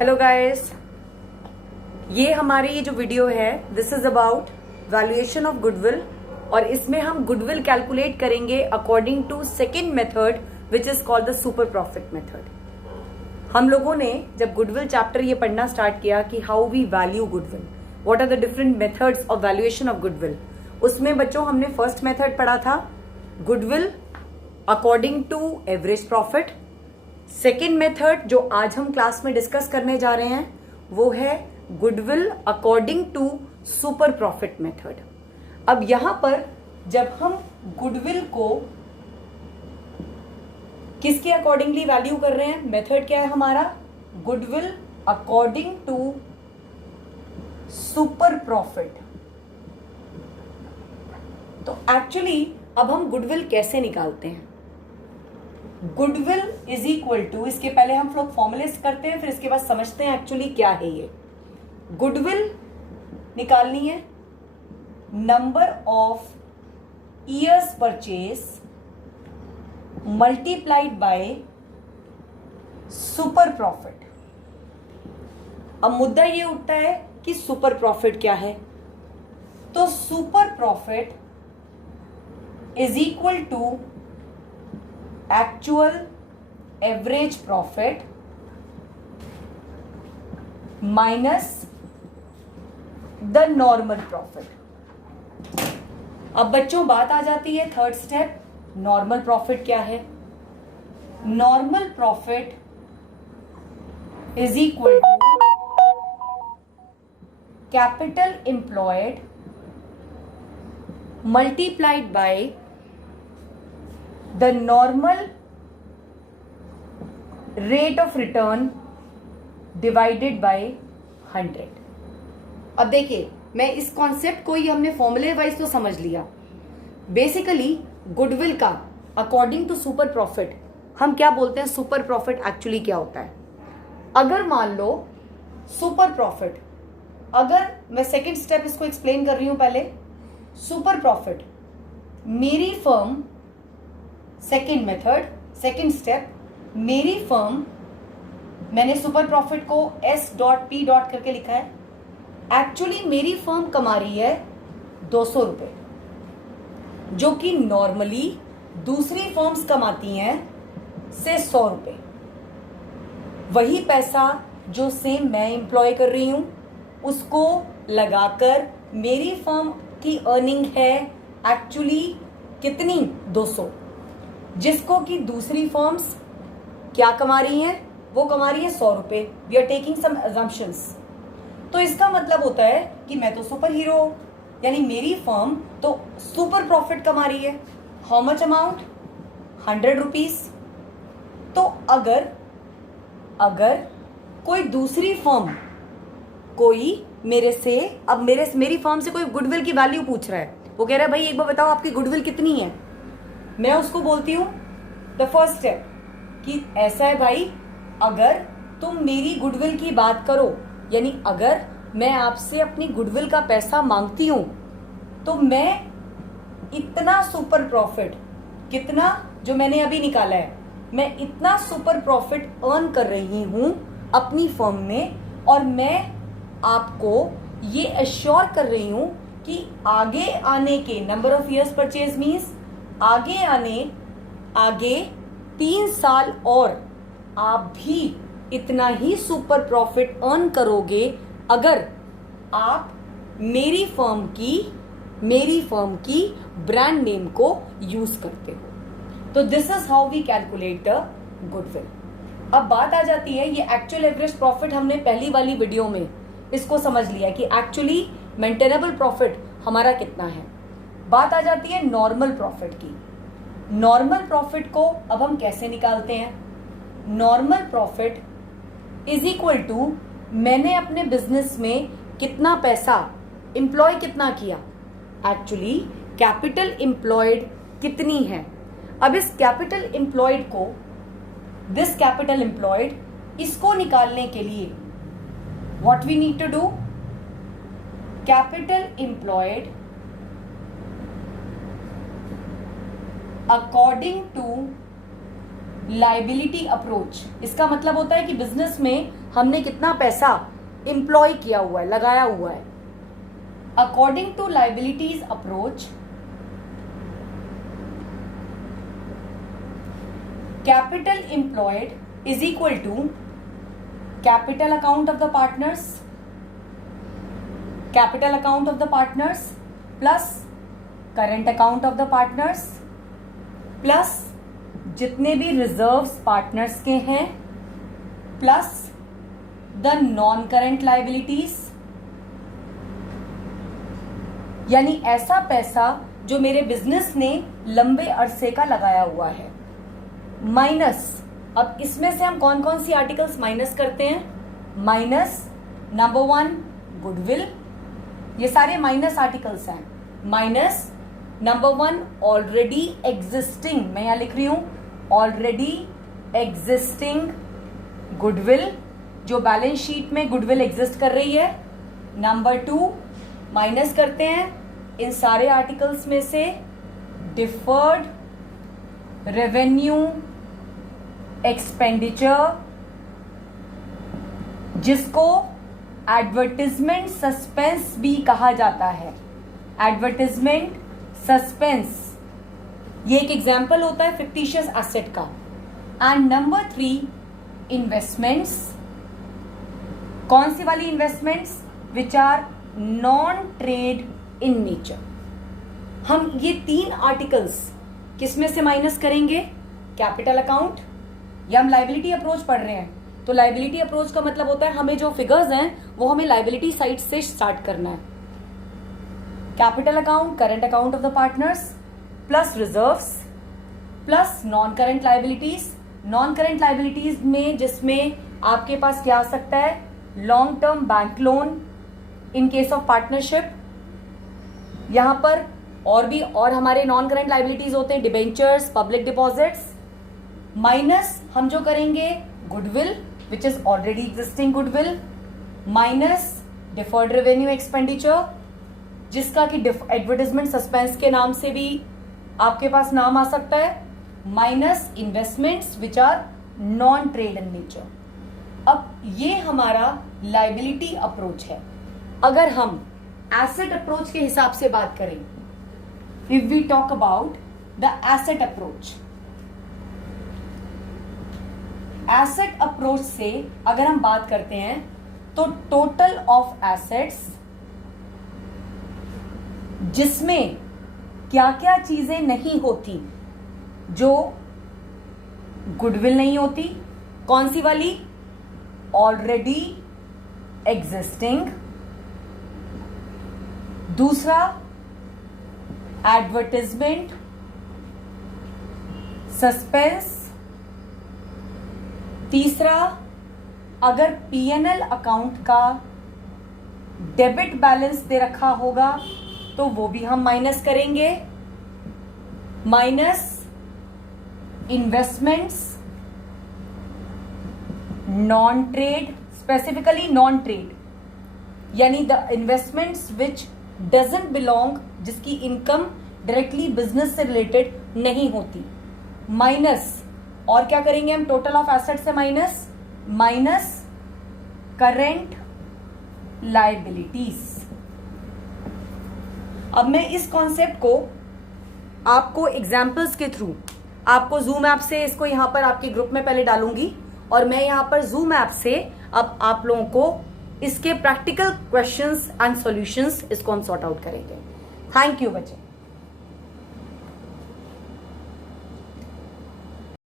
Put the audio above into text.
Hello guys, ये हमारी ये जो वीडियो है this is about valuation of goodwill और इसमें हम गुडविल कैलकुलेट करेंगे according to second method which is called the super profit method. हम लोगों ने जब गुडविल चैप्टर ये पढ़ना स्टार्ट किया कि how we value goodwill, what are the different methods of valuation of goodwill, उसमें बच्चों हमने फर्स्ट मेथड पढ़ा था goodwill according to average profit. Second method जो आज हम क्लास में डिस्कस करने जा रहे हैं वो है goodwill according to super profit method. अब यहां पर जब हम गुडविल को किसके अकॉर्डिंगली वैल्यू कर रहे हैं, मेथड क्या है हमारा, goodwill according to super profit. तो एक्चुअली अब हम गुडविल कैसे निकालते हैं, गुडविल इज इक्वल टू, इसके पहले हम लोग फॉर्मुलेस करते हैं फिर इसके बाद समझते हैं एक्चुअली क्या है ये। गुडविल निकालनी है number of years purchase multiplied by super profit. अब मुद्दा ये उठता है कि सुपर प्रॉफिट क्या है, तो super profit is equal to actual average profit minus the normal profit। अब बच्चों बात आ जाती है थर्ड स्टेप, नॉर्मल प्रॉफिट क्या है। Normal profit is equal to capital employed multiplied by the normal rate of return divided by 100। अब देखिए, मैं इस कॉन्सेप्ट को ही हमने फॉर्मूले वाइज तो समझ लिया। बेसिकली गुडविल का अकॉर्डिंग टू सुपर प्रॉफिट हम क्या बोलते हैं, सुपर प्रॉफिट एक्चुअली क्या होता है। अगर मान लो सुपर प्रॉफिट, अगर मैं सेकेंड स्टेप इसको एक्सप्लेन कर रही हूं पहले, सुपर प्रॉफिट मेरी firm, second method second step, मेरी फर्म, मैंने सुपर प्रॉफिट को S डॉट P डॉट करके लिखा है, एक्चुअली मेरी फर्म कमा रही है 200 रुपए, जो कि नॉर्मली दूसरी फर्म्स कमाती हैं से 100 रुपए। वही पैसा जो सेम मैं एम्प्लॉय कर रही हूं उसको लगाकर मेरी फर्म की अर्निंग है एक्चुअली कितनी, 200, जिसको कि दूसरी फर्म्स क्या कमा रही हैं, वो कमा रही है 100 रुपए। We are taking some assumptions. तो इसका मतलब होता है कि मैं तो सुपर हीरो हूं, यानी मेरी फर्म तो सुपर प्रॉफिट कमा रही है। How much amount, 100 rupees. तो अगर कोई दूसरी फर्म, कोई मेरे से, अब मेरी फर्म से कोई गुडविल की वैल्यू पूछ रहा है, वो कह रहा है भाई एक बार बताओ आपकी गुडविल कितनी है, मैं उसको बोलती हूं द फर्स्ट स्टेप कि ऐसा है भाई, अगर तुम मेरी गुडविल की बात करो, यानी अगर मैं आपसे अपनी गुडविल का पैसा मांगती हूं तो मैं इतना सुपर प्रॉफिट, कितना जो मैंने अभी निकाला है, मैं इतना सुपर प्रॉफिट अर्न कर रही हूं अपनी फर्म में, और मैं आपको ये एश्योर कर रही हूं कि आगे आने के number of years purchase means आगे 3 साल और आप भी इतना ही सुपर प्रॉफिट अर्न करोगे अगर आप मेरी फर्म की ब्रांड नेम को यूज करते हो। तो this is how we calculate the goodwill. अब बात आ जाती है, ये एक्चुअल एवरेज प्रॉफिट हमने पहली वाली वीडियो में इसको समझ लिया कि एक्चुअली मेंटेनेबल प्रॉफिट हमारा कितना है। बात आ जाती है नॉर्मल प्रॉफिट की। नॉर्मल प्रॉफिट को अब हम कैसे निकालते हैं, normal profit is equal to मैंने अपने बिजनेस में कितना पैसा एम्प्लॉय कितना किया, एक्चुअली कैपिटल एम्प्लॉयड कितनी है। अब इस कैपिटल एम्प्लॉयड को, दिस कैपिटल एम्प्लॉयड, इसको निकालने के लिए what we need to do, capital employed according to liability approach, इसका मतलब होता है कि बिजनेस में हमने कितना पैसा एम्प्लॉय किया हुआ है, लगाया हुआ है. According to liabilities approach, capital employed is equal to capital account of the partners, capital account of the partners plus current account of the partners plus जितने भी रिजर्व्स पार्टनर्स के हैं plus the non current liabilities, यानी ऐसा पैसा जो मेरे business ने लंबे अरसे का लगाया हुआ है, माइनस. अब इसमें से हम कौन कौन सी आर्टिकल्स माइनस करते हैं? माइनस नंबर 1 गुडविल, ये सारे माइनस आर्टिकल्स हैं. माइनस नंबर 1 ऑलरेडी एग्जिस्टिंग, मैं यहां लिख रही हूं ऑलरेडी एग्जिस्टिंग गुडविल, जो बैलेंस शीट में गुडविल एग्जिस्ट कर रही है. नंबर 2 माइनस करते हैं इन सारे आर्टिकल्स में से डिफर्ड रेवेन्यू एक्सपेंडिचर, जिसको एडवर्टीजमेंट सस्पेंस भी कहा जाता है. एडवर्टीजमेंट सस्पेंस ये एक एग्जाम्पल होता है फिक्टिशियस एसेट का. And number 3 investments. कौन सी वाली investments? Which are non trade in nature. हम ये 3 आर्टिकल्स किसमें से माइनस करेंगे? कैपिटल अकाउंट, या हम लाइबिलिटी अप्रोच पढ़ रहे हैं तो लाइबिलिटी अप्रोच का मतलब होता है हमें जो फिगर्स हैं वो हमें लाइबिलिटी साइड से स्टार्ट करना है. Capital account, current account of the partners plus reserves plus non current liabilities. Non current liabilities में जिसमें आपके पास क्या आ सकता है? Long term bank loan in case of partnership. यहां पर और हमारे नॉन करंट लाइबिलिटीज होते हैं डिबेंचर्स, पब्लिक डिपॉजिट्स. माइनस हम जो करेंगे goodwill which is already existing goodwill, minus deferred revenue expenditure, जिसका कि एडवर्टीजमेंट सस्पेंस के नाम से भी आपके पास नाम आ सकता है, minus investments which are non trade in nature. अब ये हमारा लाइबिलिटी अप्रोच है. अगर हम एसेट अप्रोच के हिसाब से बात करें, if we talk about the asset approach, asset approach से अगर हम बात करते हैं तो टोटल ऑफ एसेट्स, जिसमें क्या क्या चीजें नहीं होती, जो गुडविल नहीं होती, कौन सी वाली? Already existing. दूसरा एडवर्टीजमेंट सस्पेंस. तीसरा अगर पीएनएल अकाउंट का डेबिट बैलेंस दे रखा होगा तो वो भी हम माइनस करेंगे. Minus investments non trade, specifically non trade, यानी the investments which doesn't belong, जिसकी इनकम डायरेक्टली बिजनेस से रिलेटेड नहीं होती. माइनस और क्या करेंगे हम? टोटल ऑफ एसेट से माइनस करेंट लाइबिलिटीज. अब मैं इस कॉन्सेप्ट को आपको एग्जाम्पल्स के थ्रू, आपको जूम ऐप से इसको यहां पर आपके ग्रुप में पहले डालूंगी और मैं यहां पर जूम ऐप से अब आप लोगों को इसके प्रैक्टिकल क्वेश्चंस एंड सॉल्यूशंस इसको हम सॉर्ट आउट करेंगे. थैंक यू बच्चे.